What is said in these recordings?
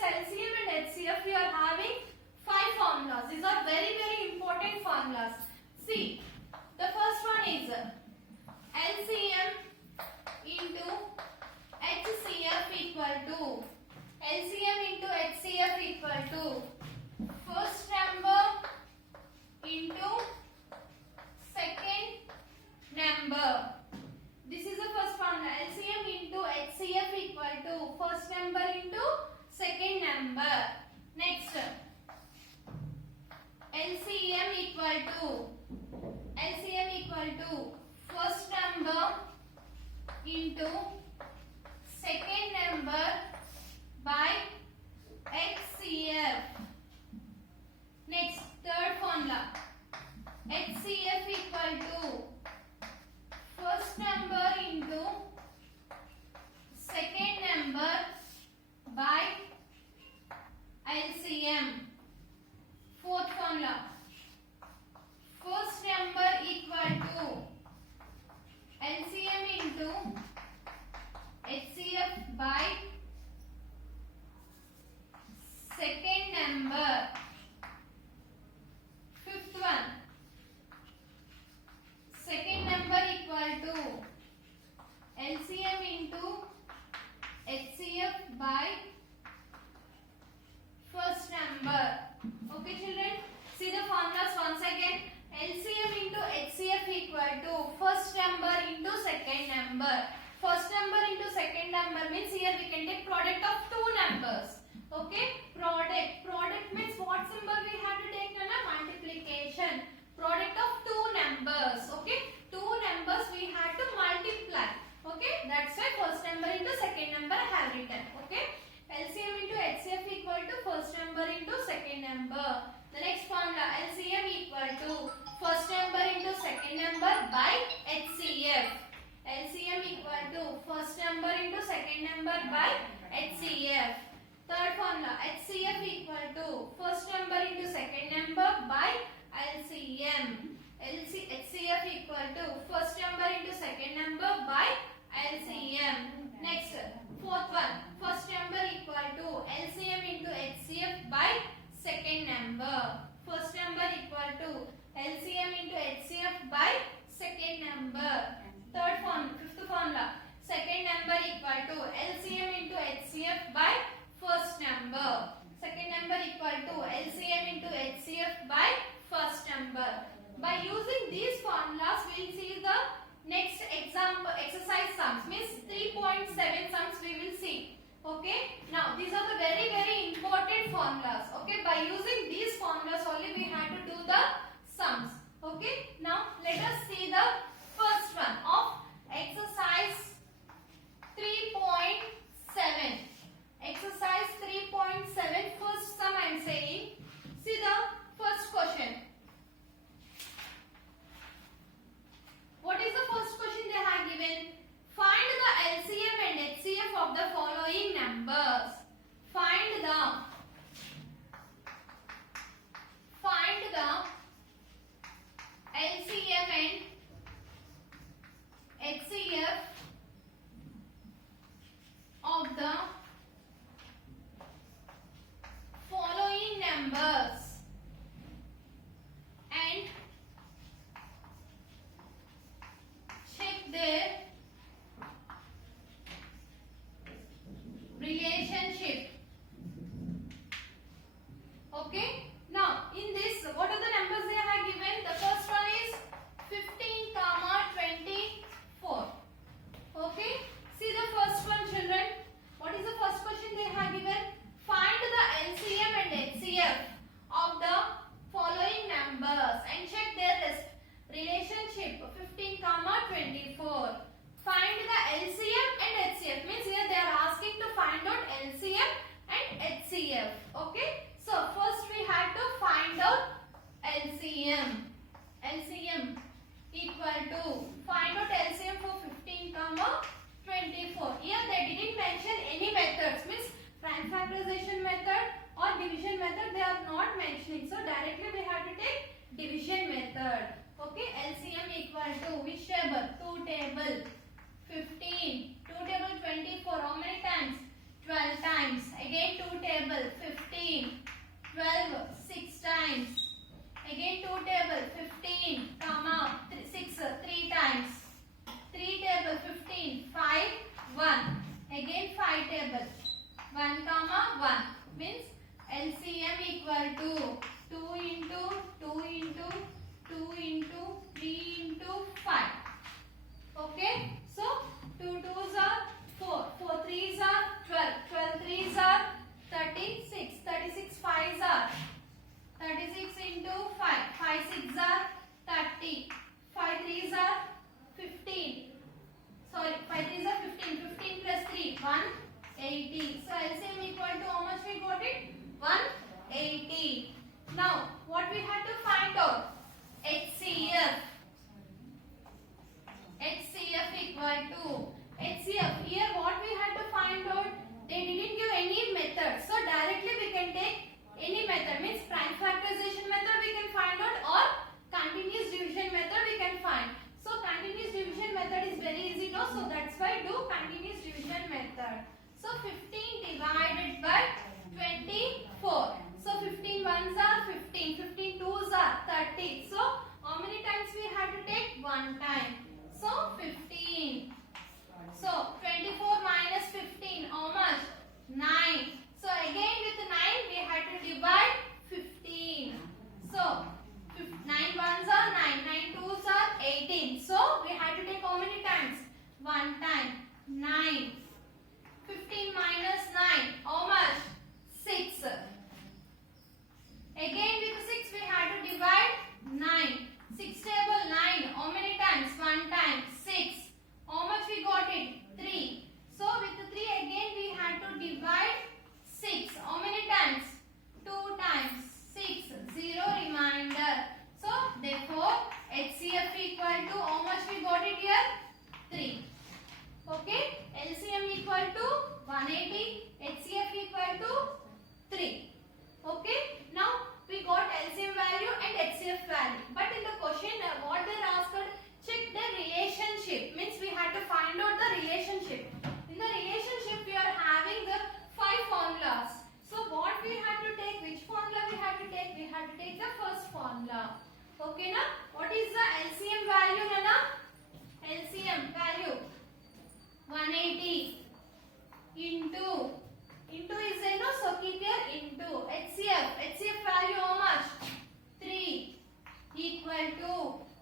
this LCM and HCF we are having 5 formulas. These are very very important formulas. See, the first one is LCM into HCF equal to first number into second number. This is the first formula. LCM into HCF equal to first number into second number. Next, LCM equal to first number into second number by HCF. Next, third formula. HCF equal to first number into second number by LCM. Fourth formula. First number equal to LCM into HCF by second number. Fifth one. Second number equal to LCM into HCF by first number. Okay children, see the formulas once again. LCM into HCF equal to first number into second number. First number into second number means here we can take product of two numbers. Okay, product means what symbol we have to take? Multiplication. Product of two numbers. Okay, two numbers we had to multiply. Okay, that's why first number into second number I have written. Okay, LCM into HCF equal to first number into second number. The next formula, LCM equal to first number into second number by HCF. LCM equal to first number into second number by HCF. Third formula, HCF equal to first number into second number by LCM. HCF equal to first number into second number by LCM. Next, fourth one, first number equal to LCM into HCF by second number. First number equal to LCM into HCF by second number. Third formula, fifth formula, second number equal to LCM into HCF by first number. Second number equal to LCM into HCF by first number. By using these formulas, we will see the next example exercise sums, means 3.7 sums we will see. Okay, now these are the very very important formulas. Okay, by using these formulas only we have to do the sums. Okay, now let us see the first one of exercise 3.7. Exercise 3.7, first sum I am saying. See the first question. What is the first question they have given? Find the LCM and HCF of the following numbers. Find the LCM and HCF of the following numbers and check their relationship. Okay, now in this, what are the numbers they have given? The first one is 15 comma 24. Okay, see the first one children. What is the first question they have given? Find the LCM and HCF of the following numbers and check their relationship. 15 comma 24. Find the LCM and HCF means here they are asking to find out LCM and HCF. Okay, so first we have to find out LCM. LCM equal to, find out LCM for 15 comma 24. Here they didn't mention any methods, means prime factorization method or division method they are not mentioning. So directly we have to take division method. Okay, LCM equal to which table? 2 table. 15. 2 table 24. How many times? 12 times. Again 2 table. 1 means LCM equal to 2 into 2 into 2 into 3 into 5. Okay, so 2 2s are 4, 4 3s are 12, 12 3s are 36, 36 5s are 36 into 5, 5 6s are 30, 5 3s are 15. Sorry, 5 3s are 15, 15 plus 3, 180. So LCM equal to how much we got it? 180. Now, what we had to find out? HCF. HCF equal to HCF. Here what we had to find out? They didn't give any method. So directly we can take any method. Means prime factorization method we can find out or continuous division method we can find. So continuous division method is very easy to. So that's why do continuous division method. So 15 divided by 24. So 15 ones are 15, 15 twos are 30. So how many times we had to take? One time. So 15. So 24 minus 15, how much? 9. So again with 9 we had to divide 15. So 9 ones are 9, 9 twos are 18. So we had to take how many times? One time. 9. 15 minus 9, how much? 6. Again with 6 we had to divide 9. 6 table 9, how many times? One time. 6. How much we got it? 3. So with 3 again we had to divide 6. How many times? 2 times. 6. 0 remainder. So therefore HCF equal to how much we got it here? 3. Okay. LCM equal to 180. HCF equal to 3. Okay. Now we got LCM value and HCF value. But in the question what they asked, check the relationship. Means we had to find out the relationship. In the relationship we are having the 5 formulas. So what we had to take? Which formula we had to take? We had to take the first formula. Okay na? What is the LCM value Nana? LCM value 180 into is no, so keep here into HCF value how much? 3 equal to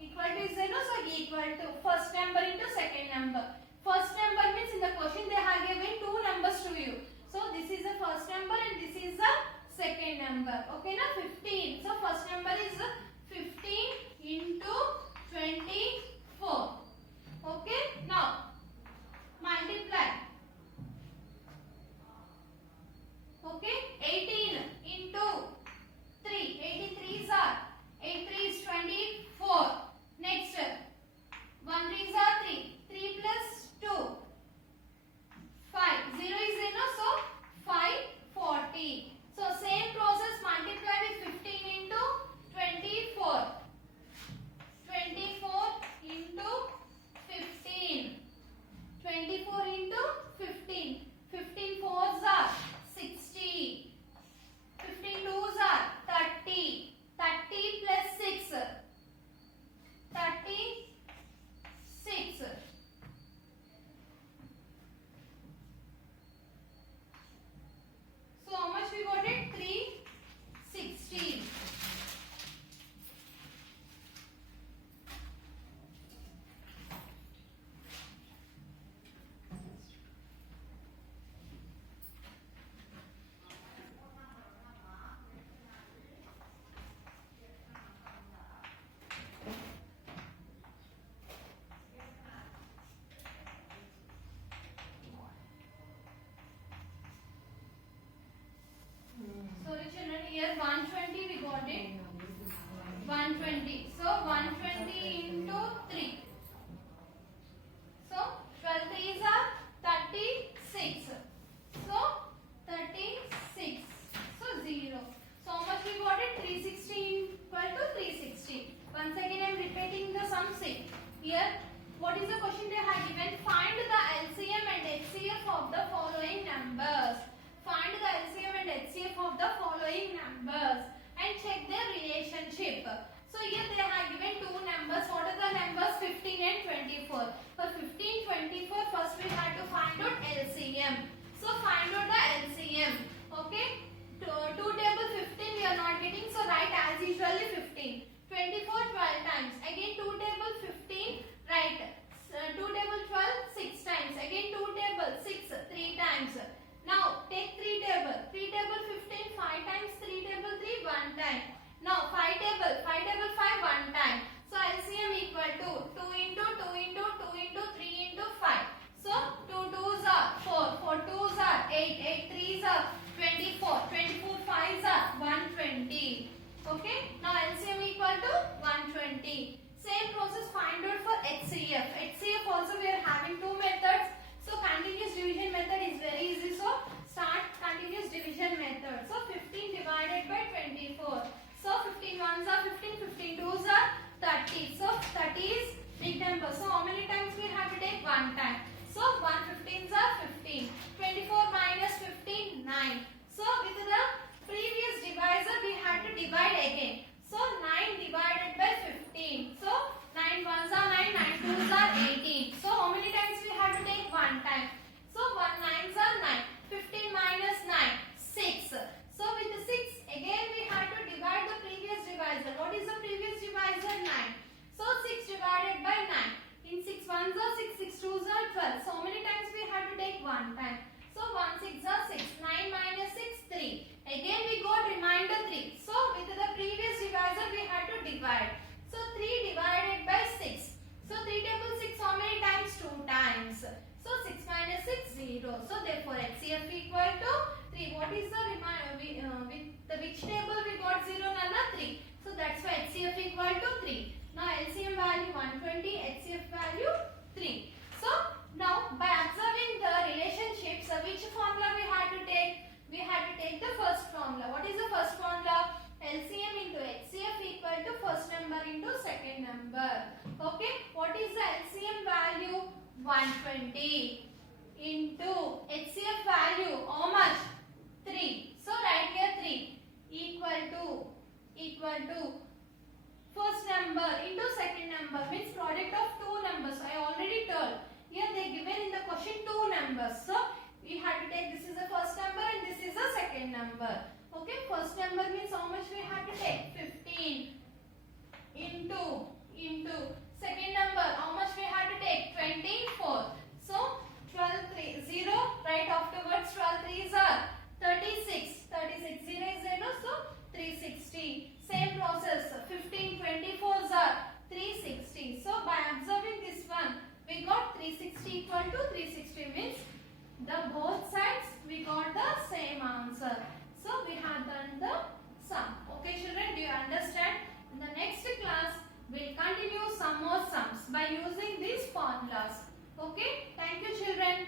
is no, so equal to first number into second number. First number means in the question they have given 2 numbers to you. So this is the first number and this is the second number. Okay na? 15. So first number is 15 into 24. Okay. Now multiply. Okay. 18 into 3. 18 3s are 8 3 is 24. Next 1 3s are 3. 3 plus 2. 5. 0 is 0. So 540. So same process, multiply with 15 into 24. 24 into 15. 24 into 15. 15 fours are 60. 15 twos are 30. 30 plus 6. 36. So how much we got it? 360. Sorry children, here 120 we got it. 120. So 120 into 3. So 12 3s are 36. So 36. So 0. So how much we got it? 360 equal to 360. Once again I am repeating the sum set. Here what is the question they have given? Find the LCM and HCF of the following numbers. Find the LCM and HCF of the following numbers and check their relationship. So here they have given 2 numbers. What are the numbers? 15 and 24. For 15, 24, first we have to find out LCM. So find out the LCM. time. Now 5 table 5 one time. So LCM equal to 2 into 2 into 2 into 3 into 5. So 2 2s are 4, 4 2s are 8, 8 3s are 24, 24 5s are 120. Okay. Now LCM equal to 120. Same process find out for HCF. HCF also we are having two methods. So continuous division method is very easy. So start continuous division method. So 15 divided by 24. So 15 ones are 15, 15 twos are 30. So 30 is big number. So how many times we have to take? One time. So 1 15s are 15. 24 minus 15, 9. So with the previous divisor we had to divide again. So 9 divided by 15. So 9 ones are 9, 9 twos are 18. So how many times we have to take? One time. So 1 nines are 9. 15 minus 9, 6. So with the 6 again we have to divide the previous divisor. What is the previous divisor? 9. So 6 divided by 9. In 6 ones are 6, 6 twos are 12. So how many times we have to take? One time. So 1 6 are 6. 9 minus 6, 3. Again we got remainder 3. So with the previous divisor we had to divide. So 3 divided by 6. So 3 table 6 how many times? 2 times. So 6 minus 6, 0. So therefore HCF equal to 3. What is the remainder? With the which table we got 0 nana? 3. So that's why HCF equal to 3. Now LCM value 120, HCF value 3. So now by observing the relationships, which formula we had to take? We had to take the first formula. What is the first formula? LCM into HCF equal to first number into second number. Okay. What is the LCM value? 120 into HCF value how much? 3. So write here 3 equal to first number into second number means product of two numbers. I already told. Here they given in the question two numbers. So we have to take this is the first number and this is the second number. Okay. First number means how much we have to take? 15 into second number how much we have to take? 24. So 12 3 0 right afterwards 12 3s are 36. 36 0 is 0. So 360. Same process 15 24s are 360. So by observing this one we got 360 equal to 360 means the both sides we got the same answer. So we have done the sum. Okay children, do you understand? In the next class we'll continue some more sums by using these formulas. Okay, thank you children.